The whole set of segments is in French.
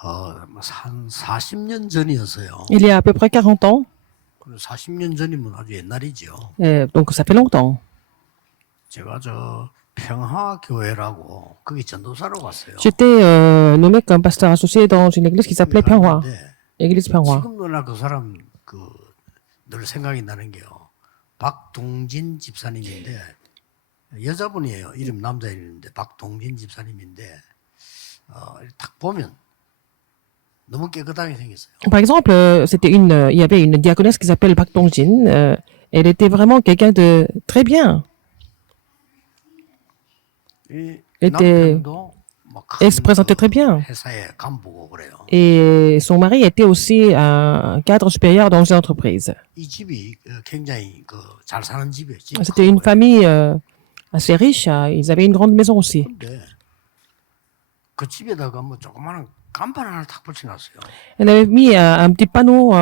한 40년 전이었어요. Il y a à peu près 40 ans, 40년 전이면 아주 옛날이죠. donc ça fait longtemps. 제가 평화교회라고 거기 전도사로 갔어요. J'étais nommé comme pasteur associé dans une église qui s'appelait Pyonghwa, 갔는데 église Pyonghwa. 지금도 나 그 사람 늘 생각이 나는 게요. 박동진 집사님인데 여자분이에요. 이름 남자 이름인데 박동진 집사님인데 딱 보면 너무 깨끗하게 생겼어요. Par exemple, il y avait une diaconesse qui s'appelle Pak Dongjin. Elle était vraiment quelqu'un de très bien. 이 était- 남편도 막 Elle se présentait très bien. 회사의 간부고 그래요. Et son mari était aussi un cadre supérieur dans une entreprise. 이 집이 굉장히 잘 사는 집이에요. 집 C'était une famille assez riche. Ils avaient une grande maison aussi. 근데 그 집에다가 뭐 조그마한 간판 하나 탁 붙여놨어요. Elle avait mis un petit panneau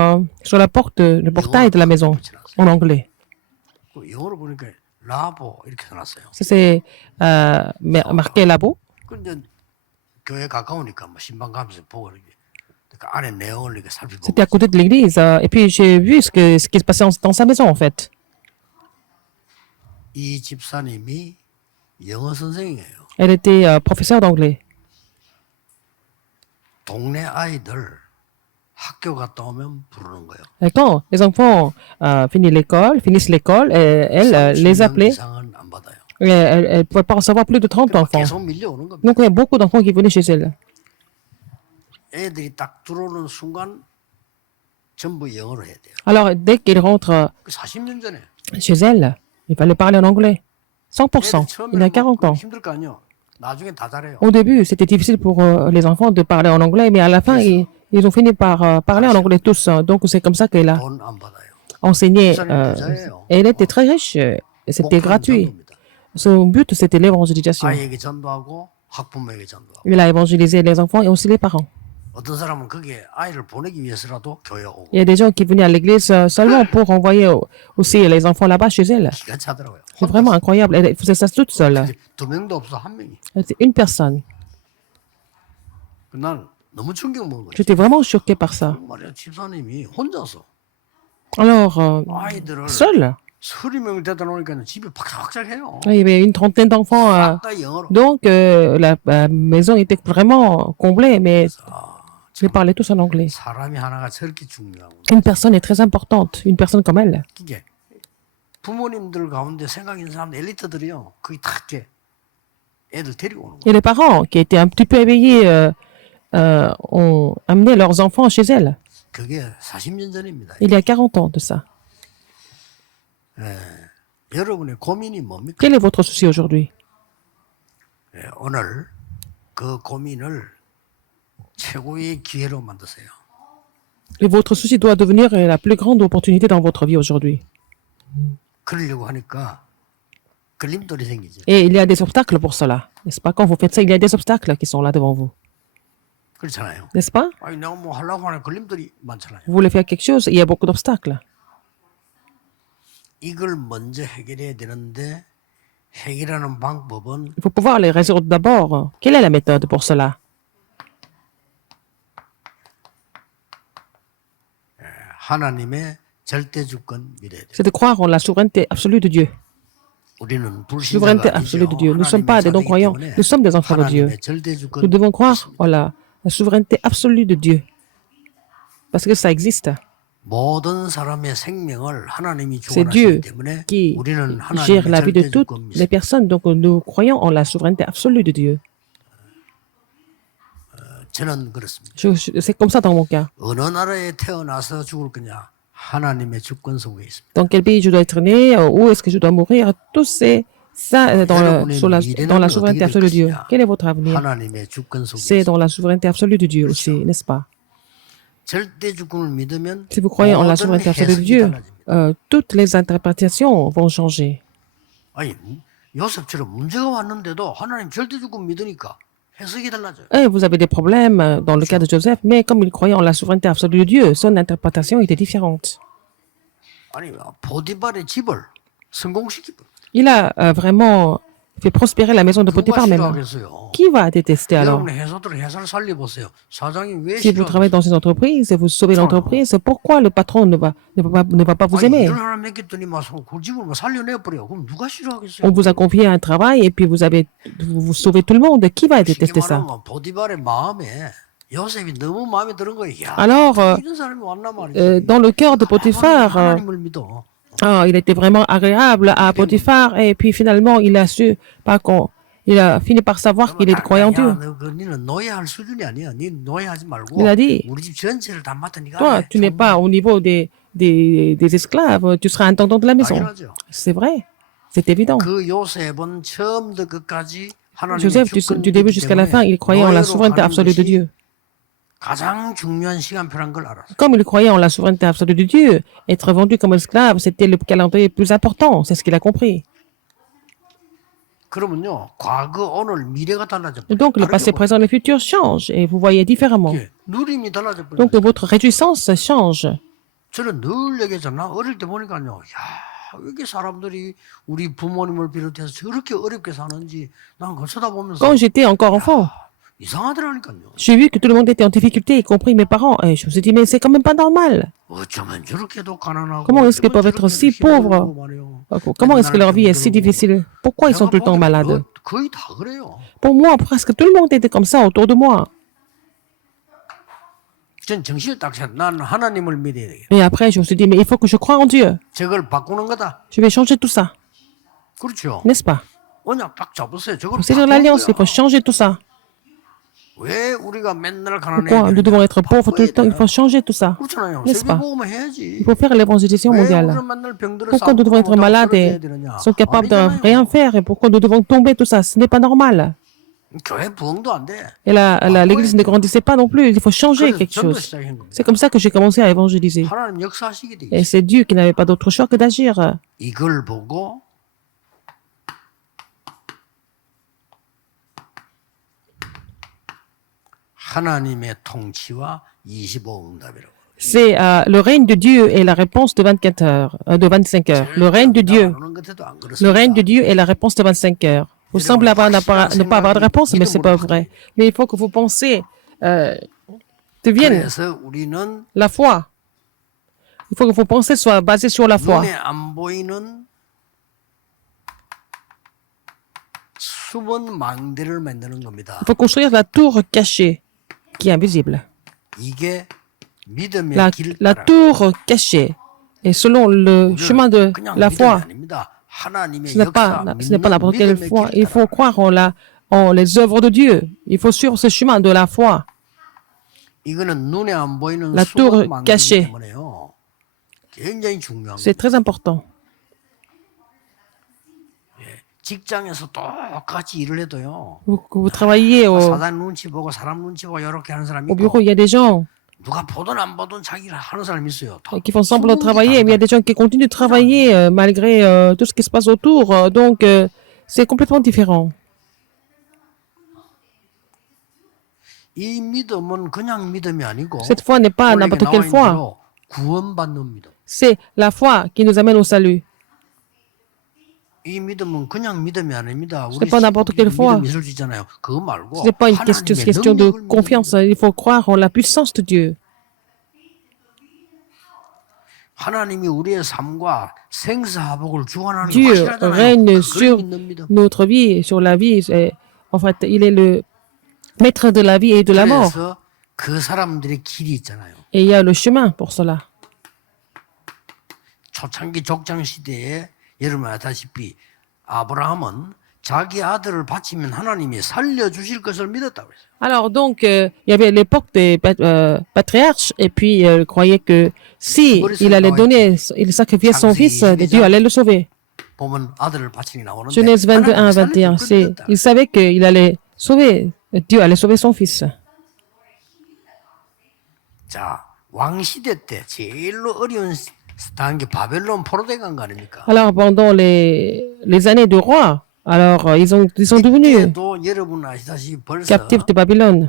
sur la porte, le portail de la maison, en anglais. 그 영어로 보니까 라보 이렇게 써놨어요. Ça c'est marqué labo. 그 이제 교회 가까우니까 뭐 신방 가면서 보고 이렇게 그 안에 내용을 이렇게 살펴보고 C'était à côté de l'église. Et puis j'ai vu ce qui se passait dans sa maison en fait. 이 집사님이 영어 선생이에요. Elle était professeure d'anglais. 동네 아이들 학교 갔다 오면 부르는 거예요. Et quand les enfants finissent l'école, elle les 30명 appelait. 이상은 안 받아요. Et elle ne pouvait pas recevoir plus de 30 enfants. 계속 밀려오는 겁니다. Donc il y a beaucoup d'enfants qui venaient chez elle. 애들이 딱 들어오는 순간 전부 영어로 해야 돼요. Alors dès qu'ils rentrent 40년 전에 chez elle, il fallait parler en anglais. 애들 100%. Il y a 처음에는 40 ans. 힘들 거 아니에요. 나중에 다 잘해요. Au début, c'était difficile pour les enfants de parler en anglais, mais à la fin, ils ont fini par parler en anglais tous. Donc c'est comme ça qu'elle a 돈 안 받아요. enseigné. 집사님 부자예요. Elle était très riche. Et c'était 목표는 gratuit. 전도입니다. Son but, c'était l'évangélisation. 아이에게 전도하고 학부모에게 전도하고. Il a évangélisé les enfants et aussi les parents. 어떤 사람은 거기에 아이를 보내기 위해서라도 교회 오고 Il y a des gens qui venaient à l'église seulement pour envoyer aussi les enfants là-bas chez elle. 기가 차더라고요. C'est vraiment incroyable. Elle faisait ça toute seule. 두 명도 없어 한 명이. Elle était une personne. 난 너무 충격 먹은 거예요. J'étais vraiment choquée par ça. 말이야 집사님이 혼자서 Alors, 아이들을 seule. 30명을 데려다 놓으니까 집이 박삭박삭해요. Il y avait une trentaine d'enfants. 다 영어로. Donc, la maison était vraiment comblée, mais ils parlaient tous en anglais. 사람이 하나가 저렇게 중요하고 Une personne est très importante. Une personne comme elle. 이게 부모님들 가운데 생각 있는 사람 엘리트들이요. 거기 다 이렇게 애들 데리고 오는 거예요. Et les parents, qui étaient un petit peu éveillés, ont amené leurs enfants chez elle. 그게 40년 전입니다. Il y a 40 ans de ça. 여러분의 고민이 뭡니까? Quel est votre souci aujourd'hui? 오늘 그 고민을 최고의 기회로 만드세요. Et votre souci doit devenir la plus grande opportunité dans votre vie aujourd'hui. 그러려고 하니까 걸림돌이 생기죠. Et il y a des obstacles pour cela. N'est-ce pas? Quand vous faites ça, il y a des obstacles qui sont là devant vous. 그렇잖아요. N'est-ce pas? 아니 내가 뭐 하려고 하는 걸림돌이 많잖아요. Vous voulez faire quelque chose, il y a beaucoup d'obstacles. 이걸 먼저 해결해야 되는데 해결하는 방법은 Il faut pouvoir les résoudre d'abord. Quelle est la méthode pour cela? 하나님의 절대 주권 믿어야 돼요. C'est de croire en la souveraineté absolue de Dieu. 우리는 Souveraineté 불신자가 absolue 아니죠. de Dieu. Nous ne sommes pas des 하나님의 non-croyants. 자녀이기 때문에 Nous sommes des enfants de Dieu. 하나님의 절대 주권 Nous devons croire en la souveraineté absolue de Dieu. Parce que ça existe. 모든 사람의 생명을 하나님이 C'est Dieu 주관하시기 때문에 qui 우리는 gère 하나님의 la vie de 절대 toutes 주권 les 믿습니다. personnes. Donc nous croyons en la souveraineté absolue de Dieu. 저는 그렇습니다. C'est comme ça dans mon cas. 어느 나라에 태어나서 죽을 거냐? 하나님의 주권 속에 있습니다. Dans quel pays je dois être né? Où est-ce que je dois mourir? Tout c'est ça dans la souveraineté absolue de Dieu. Quel est votre avenir? 하나님의 주권 속에 C'est 있습니다. dans la souveraineté absolue de Dieu aussi, n'est-ce pas? 절대 주권을 믿으면 Si vous croyez en la 모든 souveraineté absolue de 해석이 Dieu, 달라집니다. toutes les interprétations vont changer. 아니 요셉처럼 문제가 왔는데도 하나님 절대 주권 믿으니까 해석이 달라져요. Et vous avez des problèmes dans le cas de Joseph, mais comme il croyait en la souveraineté absolue de Dieu, son interprétation était différente. 아니 보디발의 집을 성공시키고 Il a vraiment fait prospérer la maison de 누가 Potiphar même. 싫어하겠어요? Qui va détester alors? 여러분 회사들 회사를 살려보세요. 사장이 왜 Si vous travaillez 싫어하겠어요? dans une entreprise et vous sauvez l'entreprise, pourquoi le patron ne va pas vous 아니, aimer? 일을 하나 맡겼더니 막 그 집을 막 살려내버려. 그럼 누가 싫어하겠어요? On vous a confié un travail et puis vous sauvez tout le monde. Qui va 쉽게 détester ça? 말하면 보디발의 마음에 요셉이 너무 마음에 드는 거예요. 야, Alors, 이런 사람이 왔나 말이지. dans le cœur de Potiphar, 하나님을 믿어. il était vraiment agréable à Potiphar et puis finalement il a su, il a fini par savoir qu'il est croyant en Dieu. 너는 노예할 수준이 아니야. 네 노예하지 말고 Il a dit, 우리 집 전체를 다 맡아 네가 toi, 해. tu n'es pas au niveau des esclaves, tu seras intendant de la maison. 당연하죠. C'est vrai, c'est évident. 그 요셉은 처음부터 끝까지 하나님의 Joseph, du début jusqu'à la fin, il croyait en la souveraineté absolue de Dieu. 가장 중요한 시간표란 걸 알았어. Comme il croyait en la souveraineté absolue de Dieu, être vendu comme esclave, c'était le calendrier le plus important. C'est ce qu'il a compris. 그러면요, 과거, 오늘, 미래가 달라져. Donc, le passé, présent et le futur changent et vous voyez différemment. 누림이 달라져. Donc, votre réjouissance change. 저는 늘 얘기했잖아. 어릴 때 보니까요, 야, 왜 이렇게 사람들이 우리 부모님을 비롯해서 저렇게 어렵게 사는지 난 그걸 쳐다보면서 Quand j'étais encore enfant, 이상하더라니까요. j'ai vu que tout le monde était en difficulté, y compris mes parents. Et je me suis dit, mais c'est quand même pas normal. 어쩌면 저렇게도 가난하고 Comment est-ce qu'ils peuvent être si pauvres? Comment est-ce que leur vie est si difficile? Pourquoi ils sont tout le temps malades? 거의 다 그래요. Pour moi, presque tout le monde était comme ça autour de moi. 전 정신을 딱 차려. 난 하나님을 믿어야 되겠다. Et après, je me suis dit, mais il faut que je croie en Dieu. 저걸 바꾸는 거다. Je vais changer tout ça. 그렇죠. N'est-ce pas? 언약 딱 잡으세요. 저걸 Pour saisir 바꾸는 l'alliance, il 거야. faut changer tout ça. 왜 우리가 맨날 가난해? Pourquoi nous devons être pauvres tout le temps? Il faut changer tout ça. 그렇잖아요. N'est-ce pas? 세계복음을 해야지. Il faut faire l'évangélisation 왜 mondiale. 우리는 맨날 병들어 Pourquoi nous devons être malades et sont capables de rien faire et pourquoi nous devons tomber tout ça? Ce n'est pas normal. 교회 부흥도 안 돼. Et l'église ne grandissait pas non plus. Il faut changer quelque 전도 chose. 시작한 겁니다. C'est comme ça que j'ai commencé à évangéliser. 하나님 역사하시게 돼 Et 있어요. c'est Dieu qui n'avait pas d'autre choix que d'agir. 이걸 보고 하나님의 통치와 25응답이라고. C'est le règne de Dieu et la réponse de 24 heures, de 25 heures. Le règne de Dieu. Le règne de Dieu est la réponse de 25 heures. Vous semblez ne pas avoir de réponse, mais c'est pas vrai. Mais il faut que vos pensées deviennent 그래서 우리는 la foi. Il faut que vos pensées soient basées sur la foi. 눈에 안 보이는 숨은 망대를 만드는 겁니다. Il faut construire la tour cachée qui est invisible. 이게 믿음의 길 La 따라 tour cachée est selon le chemin de 그냥 la 믿음이 foi. 아닙니다. 하나님의 Ce n'est 역사, pas n'importe quelle 믿음의 foi. 길 Il faut 따라. croire en les œuvres de Dieu. Il faut suivre ce chemin de la foi. 이거는 눈에 안 보이는 La tour 숨은 망대이기 cachée. 때문에요. 굉장히 중요한 C'est très important. 직장에서 똑같이 일을 해도요. Vous travaillez 사장 눈치 보고 사람 눈치 보고 이렇게 하는 사람이 au 있고 bureau, il y a des gens 누가 보든 안 보든 자기를 하는 사람이 있어요. 다 qui font semblant de 숨은 travailler, mais il y a 게 des gens qui continuent de travailler malgré tout ce qui se passe autour. Donc, c'est complètement différent. 이 믿음은 그냥 믿음이 아니고 Cette foi n'est pas 원래 n'importe 나와 quelle 있는 foi. 대로 구원받는 믿음. C'est la foi qui nous amène au salut. 이 믿음은 그냥 믿음이 아닙니다. C'est pas n'importe quelle foi. 믿음 있을 수 있잖아요. 그거 말고 Ce n'est pas une 하나님의 question de 능력을 confiance. 믿는 Il faut croire en la puissance de Dieu. 하나님이 우리의 삶과 생사화복을 주관하는 게 Dieu 확실하잖아요. règne 그걸 sur 믿는 믿음. notre vie, sur la vie. En fait, il est le maître de la vie et de la mort. 그래서 그 사람들의 길이 있잖아요. Et il y a le chemin pour cela. 초창기 족장 시대에 여러분 아다시피 아브라함은 자기 아들을 바치면 하나님이 살려주실 것을 믿었다고 했어요. Alors donc, il y avait l'époque des patriarches et puis il croyait que si il allait donner, il sacrifiait son fils, Dieu allait le sauver. 보면 아들을 바치니 나오는데 Genèse 21, 하나님이 21, 살려줄 걸 믿었다. il savait qu'il allait sauver, Dieu allait sauver son fils. 자, 왕 시대 때 제일로 어려운 단계 바벨론 포로대 간 거 아닙니까? Alors pendant les années de roi, alors ils sont devenus 이때도 여러분 아시다시피 벌써 captifs de Babylone.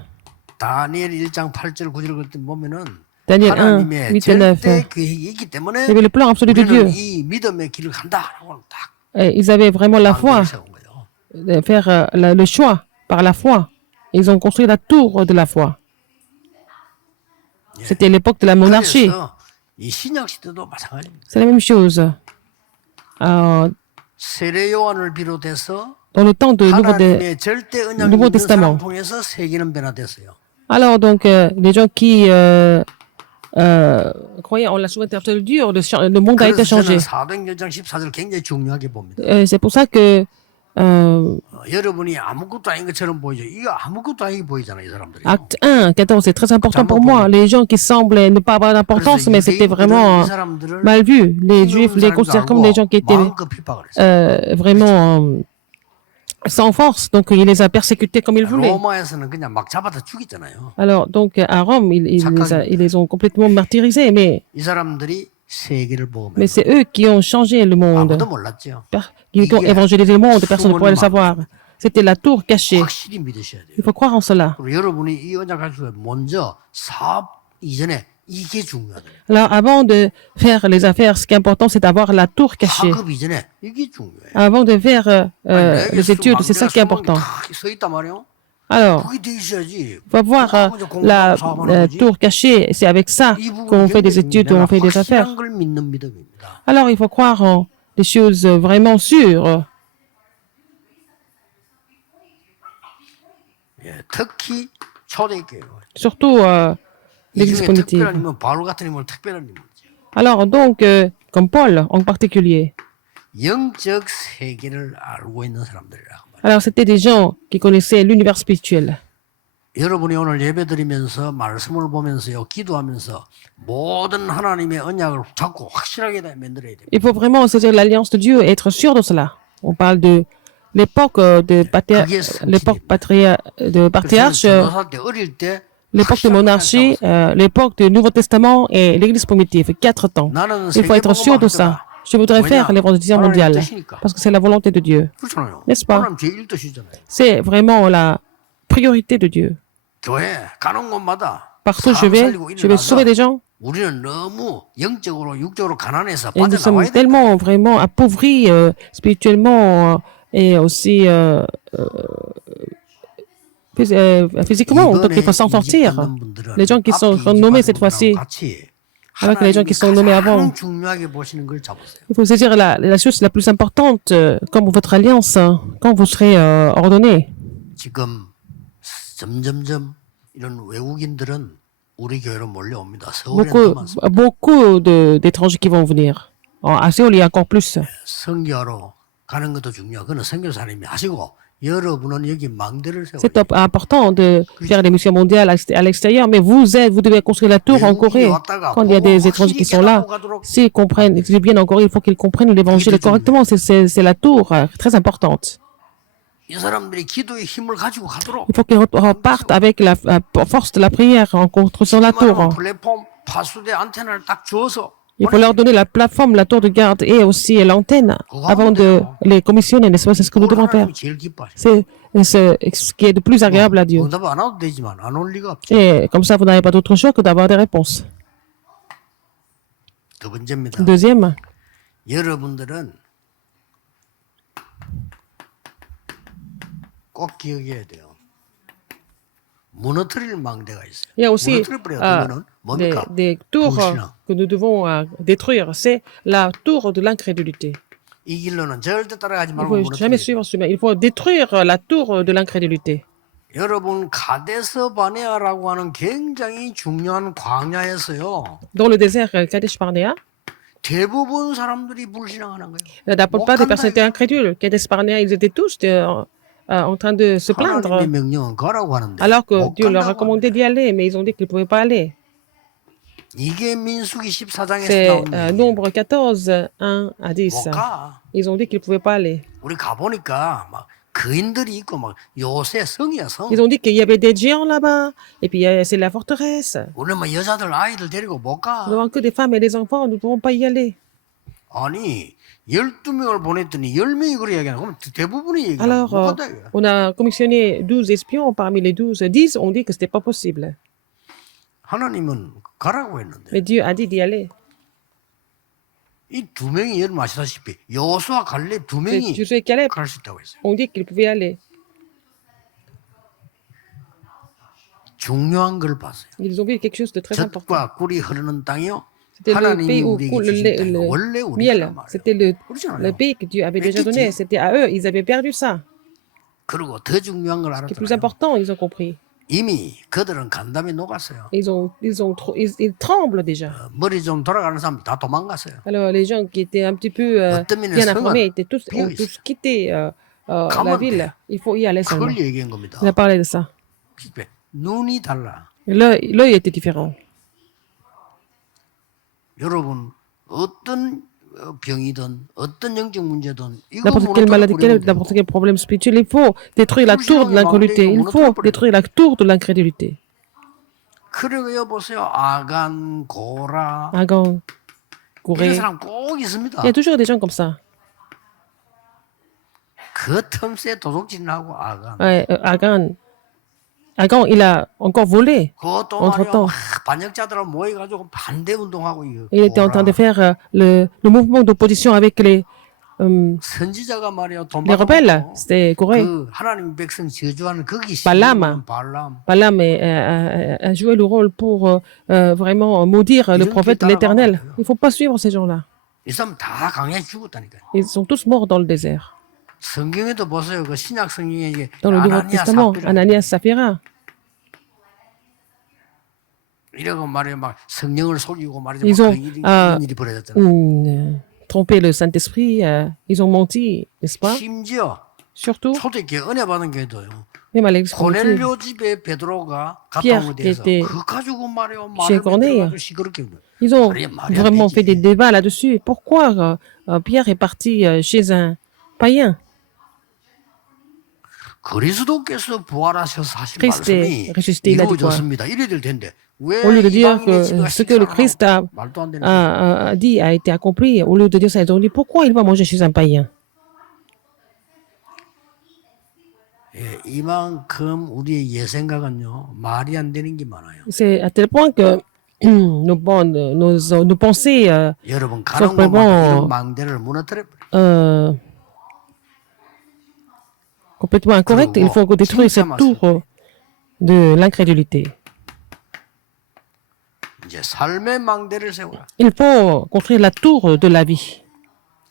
다니엘 1장 8절 9절 그때 보면은 Daniel 1, 하나님의 8 et 9. 절대 계획이 있기 때문에 Il y avait le plan absolu de Dieu. 우리는 이 믿음의 길을 간다라고 딱 Et ils avaient vraiment la foi. 세운 거예요. faire le choix par la foi. Ils ont construit la tour de la foi. C'était l'époque de la monarchie. 그래서 이 신약 시대도 마찬가지입니다. C'est la même chose. 세례 요한을 비롯해서 Dans le temps du 하나님의 절대 언약을 Nouveau 믿는 Testament. 사람 통해서 세계는 변화됐어요. Alors, donc, les gens qui croyaient en la souveraineté de Dieu, le monde a été 그래서 changé. 저는 사도행전 14절 굉장히 중요하게 봅니다. C'est pour ça que 여러분이 아무것도 아닌 것처럼 보이죠. 이거 아무것도 아니게 보이잖아요, 이 사람들이. Acte 1, 14, c'est très important pour moi. Les gens qui semblaient ne pas avoir d'importance, mais c'était vraiment mal vu. Les Juifs les considèrent comme des gens qui étaient 마음껏 핍박을 했어요. vraiment sans force. Donc, il les a persécutés comme il voulait. 로마에서는 그냥 막 잡아다 죽였잖아요. Alors, donc, à Rome, ils les ont complètement martyrisés, mais 이 사람들이 세계를 보고 c'est eux qui ont changé le monde. 아무도 몰랐죠. Qui ont évangélisé le monde, personne ne pourrait le savoir. C'était la tour cachée. 확실히 믿으셔야 돼요. Il faut croire en cela. 그리고 여러분이 이 언약 가지고 먼저 사업 이전에 이게 중요하다. Alors, avant de faire les affaires, ce qui est important, c'est d'avoir la tour cachée. 학업 이전에 이게 중요해요. Avant de faire les études, c'est ça qui est important. 서 있단 말이에요. Alors, 그게 돼 있어야지. il faut voir la tour cachée. C'est avec ça qu'on fait des études, on fait des affaires. 확실한 걸 믿는 믿음입니다. Alors, il faut croire en des choses vraiment sûres. 예, 특히 초대교회. Surtout 이 l'église 중에 primitive. 특별한 인물, 바울 같은 인물 특별한 인물이죠. Alors, donc, comme Paul en particulier. 영적 세계를 알고 있는 사람들이라. Alors, c'était des gens qui connaissaient l'univers spirituel. 여러분이 오늘 예배드리면서 말씀을 보면서요, 기도하면서 모든 하나님의 언약을 잡고 확실하게 다 만들어야 돼요. Il faut vraiment saisir l'alliance de Dieu et être sûr de cela. On parle de l'époque de patriarche, 전도사 때 어릴 때 l'époque de monarchie, l'époque du Nouveau Testament et l'Église primitive. 4 temps. 나는 Il faut être sûr de ça. Je voudrais faire l'évangélisation mondiale parce que c'est la volonté de Dieu. 그렇잖아요. N'est-ce pas? 하나님 제1뜻이잖아요. C'est vraiment la priorité de Dieu. 교회 가는 곳마다 Partout où 사람 살리고 je vais sauver des gens. 우리는 너무 영적으로 육적으로 가난해서 Et nous sommes 빠져나와야 돼. tellement vraiment appauvris spirituellement et aussi physiquement. Donc il faut s'en sortir. Les gens qui sont nommés cette fois-ci, avec les gens qui sont nommés avant, 중요하게 보시는 걸 잡으세요. il faut saisir la chose la plus importante comme votre alliance quand vous serez ordonné. 지금 점점점 이런 외국인들은 우리 교회로 몰려옵니다. 서울에는 더 많습니다. Beaucoup d'étrangers qui vont venir. À Séoul, il y a encore plus. 선교하러 가는 것도 중요하고 그는 선교사님이 하시고 여러분은 여기 망대를 세워요. C'est important de faire des missions mondiales à l'extérieur, mais vous devez construire la tour en Corée. Quand il y a des étrangers qui sont là, s'ils comprennent, s'ils viennent en Corée, il faut qu'ils comprennent l'évangile correctement. C'est la tour très importante. 이 사람들이 기도의 힘을 가지고 가도록 Il faut qu'ils repartent avec la force de la prière en construisant la tour. 플랫폼 파수대 안테나를 딱 주어서 Il faut leur donner la plateforme, la tour de garde et aussi l'antenne avant de les commissionner, n'est-ce pas? C'est ce que nous devons faire. 하나님이 제일 기뻐하셔. C'est ce qui est de plus agréable à Dieu. 응답 안 와도 되지만 안 올 리가 없죠. Et comme ça, vous n'avez pas d'autre choix que d'avoir des réponses. 두 번째입니다. Deuxième, 여러분들은 꼭 기억해야 돼요. 무너뜨릴 망대가 있어요. il y a aussi 무너뜨릴 뿌리가 그거는 뭡니까? des tours 불신앙. que nous devons détruire. C'est la tour de l'incrédulité. 이 길로는 절대 따라가지 Il 말고 faut jamais 무너뜨려야 돼요. suivre ce chemin. Il faut détruire la tour de l'incrédulité. 여러분 가데스 바네아라고 하는 굉장히 중요한 광야에서요. Dans le désert Kadesh Barnea, 대부분 사람들이 불신앙하는 거예요. la plupart des personnes étaient incrédules. Kadesh Barnea, ils étaient tous en train de se plaindre. 하나님의 명령은 가라고 하는데 Alors que 못 Dieu leur a 간다고 commandé d'y aller, mais ils ont dit qu'ils ne pouvaient pas aller. 이게 민수기 14장에서 C'est 나온 얘기예요. Nombre 14, 1 à 10. 못 가. Ils ont dit qu'ils ne pouvaient pas aller. 우리 가보니까 막 거인들이 있고 막 요새 성이야 성. Ils ont dit qu'il y avait des géants là-bas, et puis c'est la forteresse. 우리는 막 여자들 아이들 데리고 못 가. Nous n'avons que des femmes et des enfants, nous ne pouvons pas y aller. 아니 12명을 보냈더니 10명이 그래 얘기하는 그러면 대부분이 얘기하는 Alors, 못 간다 이거야. on a commissionné 12 espions, parmi les 12, 10 ont dit que ce n'était pas possible. 하나님은 가라고 했는데 Mais Dieu a dit d'y aller. 이 두 명이 여러분 아시다시피 여호수아 갈렙 두 C'est 명이 Josué et Caleb 갈 수 있다고 했어요. ont dit qu'ils pouvaient aller. 중요한 걸 봤어요. Ils ont vu quelque chose de très important. 젖과 꿀이 흐르는 땅이요. C'était le 하나님이 pays où 우리에게 coule le, 주신 lait- 땅이고 le 원래 우리가 miel. 말이에요. C'était 그렇지 le 않아요? pays que Dieu avait déjà 뺏겼지. donné. C'était à eux. Ils avaient perdu ça. 그리고 더 중요한 걸 Ce qui est plus 알았잖아요. important, ils ont compris. 이미 그들은 간담이 녹았어요. Ils tremblent déjà. 머리 좀 돌아가는 사람 다 도망갔어요. Alors, les gens qui étaient un petit peu bien informés ont tous quitté la ville. Il faut y aller seulement. 그걸 얘기한 겁니다. Il a parlé de ça. 눈이 달라. L'œil était différent. 여러분 어떤 병이든 어떤 영적 문제든 이거 N'importe quelle maladie, 무너뜨려 n'importe quel problème spirituel, il faut détruire la tour de l'incrédulité. Il faut détruire la tour de l'incrédulité. 그리고 여보세요. 아간, 고라 Agan, 이런 Corée. 사람 꼭 있습니다. Il y a toujours des gens comme ça. 그 틈새 도둑질하고 아간. Ouais, Agan, il a encore volé. 그것도 Entre-temps. 말이야 반역자들하고 모여가지고 반대 운동하고 이거. Il était en train de faire le mouvement d'opposition avec 선지자가 말이야 돈 les rebelles. 받아먹고 C'était Corée. 그 하나님 백성 저주하는 거기 발람. 발람. Balaam a joué le rôle pour vraiment maudire le prophète de l'Éternel. Il ne faut pas suivre ces gens-là. 이 사람 다 강에 죽었다니까요. Ils sont tous morts dans le désert. 성경에도 보세요. 그 신약 성경에 이게 Dans le Nouveau 아나니아 Testament, 삽비라 Ananias, Saphira. 이러고 말이야 막 성령을 속이고 말이야 Ils 막 ont 이런 일이 벌어졌잖아요. trompé le Saint-Esprit. Ils ont menti, n'est-ce pas? 심지어 Surtout, 초대교회 은혜 받은 교회도요. même à l'église primitive. 고넬료 집에 베드로가 갔다 Pierre, 온 거에 qui 대해서 était 그거 가지고 말이야 chez 말을 Corneille. 만들어가지고 시끄럽게 Ils ont 말이야 말이 안 vraiment fait des 되지. débats là-dessus. Pourquoi Pierre est parti chez un païen? 그리스도께서 부활하셔서 하신 Christ 말씀이 est ressuscité, il a dit quoi? 이루어졌습니다. 이래야 될 텐데 왜 Au lieu de dire 이방인의 que 집에 ce que le 식사를 Christ 하고 말도 안 되는 소리. a dit a été accompli, au lieu de dire ça, ils ont dit pourquoi il va manger chez un païen? 예, 이만큼 우리의 예생각은요 말이 안 되는 게 많아요. C'est à tel point que nos pensées 여러분 sont 가는 곳마다 vraiment 이런 망대를 무너뜨려 버려. complètement incorrectes. Il faut détruire cette tour de l'incrédulité. 이제 삶의 망대를 세우라. Il faut construire la tour de la vie.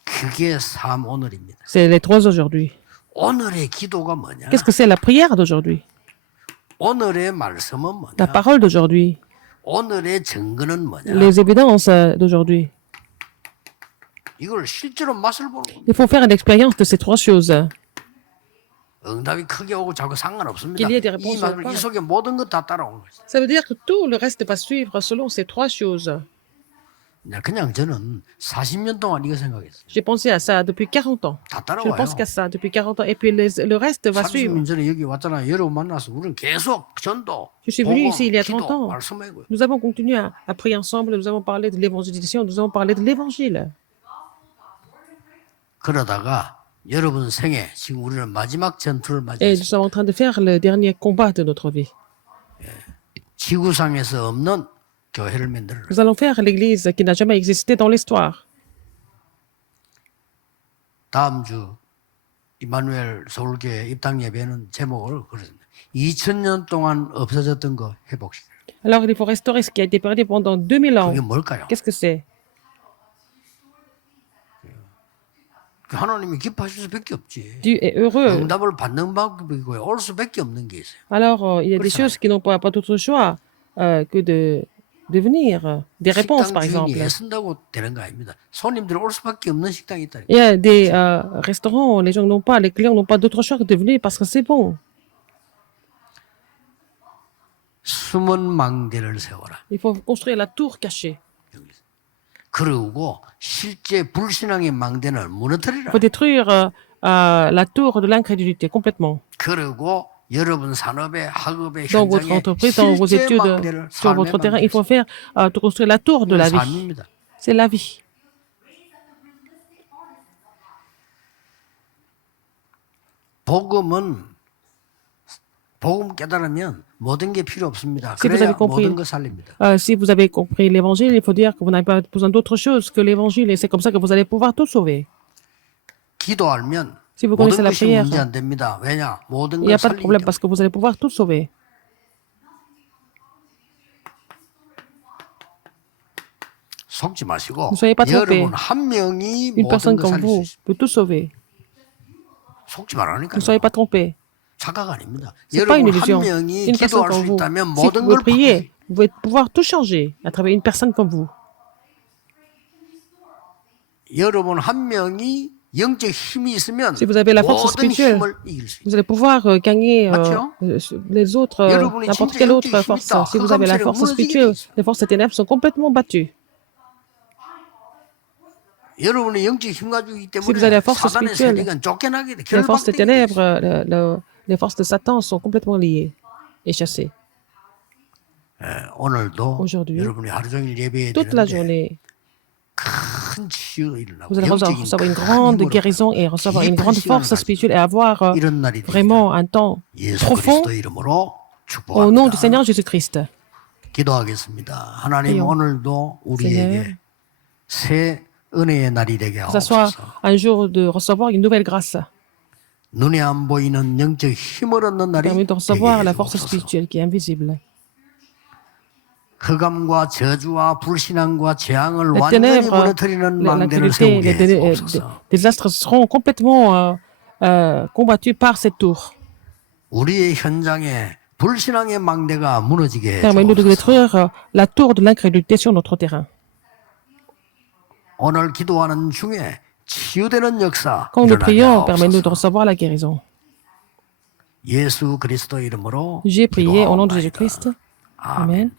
그게 삶 오늘입니다. C'est les trois aujourd'hui. 오늘의 기도가 뭐냐? Qu'est-ce que c'est la prière d'aujourd'hui? 오늘의 말씀은 뭐냐? La parole d'aujourd'hui? 오늘의 증거는 뭐냐? Les évidences d'aujourd'hui? 이걸 실제로 맛을 보는 겁니다. Il faut faire une expérience de ces trois choses. 응답이 크게 오고 자꾸 상관없습니다. qu'il y ait des réponses 이 말씀, ou pas. 이 속에 모든 것 다 따라오는 거죠. Ça veut dire que tout le reste va suivre selon ces trois choses. 그냥 저는 40년 동안 이거 생각했어요. J'ai pensé à ça depuis 40 ans. 다 Je ne 따라와요. pense qu'à ça depuis 40 ans. Et puis le reste va suivre. 30년 전에 여기 왔잖아요. 여러분 만나서 우리는 계속 전도, Je suis venu 복음, ici il y a 기도, 30 ans. 말씀하고요. Nous avons continué à prier ensemble. Nous avons parlé de l'évangélisation. Nous avons parlé de l'évangile. 그러다가 여러분 생에 지금 우리는 마지막 전투를 Et 맞이했어요. nous sommes en train de faire le dernier combat de notre vie. 지구상에서 없는 교회를 만들어. Nous allons faire l'église qui n'a jamais existé dans l'histoire. 다음 주 이마누엘 서울교회 입당 예배는 제목을 그랬습니다. 2000년 동안 없어졌던 거 회복시켜. Alors il faut restaurer ce qui a été perdu pendant 2000 ans. 그게 뭘까요? Qu'est-ce que c'est? 하나님이 기뻐하실 수밖에 없지. Dieu est heureux. 응답을 받는 방법이고요. 올 수밖에 없는 게 있어요. Alors, il y a des choses qui n'ont pas d'autre choix que de venir. Des réponses, par 식당 exemple. 주인이 애쓴다고 되는 거 아닙니다. 손님들이 올 수밖에 없는 식당이 있다. Il y a des restaurants, les gens n'ont pas, les clients n'ont pas d'autre choix que de venir parce que c'est bon. 숨은 망대를 세워라. Il faut construire la tour cachée. 그러고 실제 불신앙의 망대는 Il 무너뜨리라. faut détruire la tour de l'incrédulité complètement. 그리고 여러분 산업의 학업의 Dans votre 현장에 entreprise, dans vos 실제 études, 망대를 sur 삶의 votre terrain, 망대를 il faut faire de construire la tour de la vie. 삶입니다. C'est la vie. 복음 깨달으면 모든 게 필요 없습니다. Si vous 그래야 avez compris, 모든 거 살립니다. si vous avez compris l'évangile, il faut dire que vous n'avez pas besoin d'autre chose que l'évangile et c'est comme ça que vous allez pouvoir tout sauver. 기도 알면 Si vous connaissez 모든 la 것이 prière, 문제 안 됩니다. 왜냐? 모든 il n'y 걸 a pas de problème 살리기 parce que vous allez pouvoir tout sauver. 속지 마시고 Ne soyez pas trompés. 여러분 한 명이 Une 모든 personne 걸 comme 살릴 수 vous 있습니다. peut tout sauver. 속지 말라니까요. Ne soyez pas trompés. 착각 아닙니다. C'est pas une 여러분 한 illusion. 명이 Une personne 기도할 comme 수 vous, 있다면 si 모든 vous 걸 priez, 바꾸지. vous pouvez pouvoir tout changer à travers une personne comme vous. 여러분 한 명이 영적 힘이 있으면 Si vous avez la force 모든 spirituelle, 힘을 이길 수 있어요. vous allez pouvoir gagner 맞죠? les autres, 여러분이 n'importe 진짜 quelle 영적 autre 힘이 force. 있다. Si vous avez la 흑암세력 force 무너지게 돼 spirituelle, 있어요. les forces des ténèbres sont complètement battues. 여러분의 영적 힘 가지고 있기 Si vous avez 때문에 la force 사단의 spirituelle, 세력은 쫓겨나게 돼. les forces des 결박되게 돼. ténèbres, les forces de Satan sont complètement liées et chassées. 오늘도 Aujourd'hui, 여러분이 하루 종일 예배해야 Toute la 되는데 journée, 큰 치유가 일어나고 vous allez 영적인 recevoir une 큰 grande 힘으로 guérison et recevoir une 깊은 grande 시간을 force 가지고 spirituelle et avoir 이런 날이 되기를 vraiment un temps 예수 profond 그리스도 이름으로 au nom du 축복합니다. Seigneur Jésus-Christ. 기도하겠습니다. 하나님 Prions. 오늘도 우리에게 새 은혜의 날이 되게 Que ce soit 하옵소서. un jour de recevoir une nouvelle grâce. 눈에 안 보이는 영적 힘을 얻는 날이 Permet de 되게 recevoir la force 해주옵소서. spirituelle qui est invisible. 흑암과 저주와 불신앙과 재앙을 Les 완전히 ténèbres, 무너뜨리는 망대를 l'incrédulité, 세우게 해주옵소서. les désastres seront complètement combattus par cette tour. 우리의 현장에 불신앙의 망대가 무너지게 Permet-nous de 해주옵소서. détruire la tour de l'incrédulité sur notre terrain. 오늘 기도하는 중에 치유되는 역사 Quand nous 일어나게 prions, permet-nous de 하옵소서. recevoir la guérison. 예수 그리스도 이름으로 J'ai prié au nom de 기도하옵나이다. Jésus-Christ. 아멘. Amen.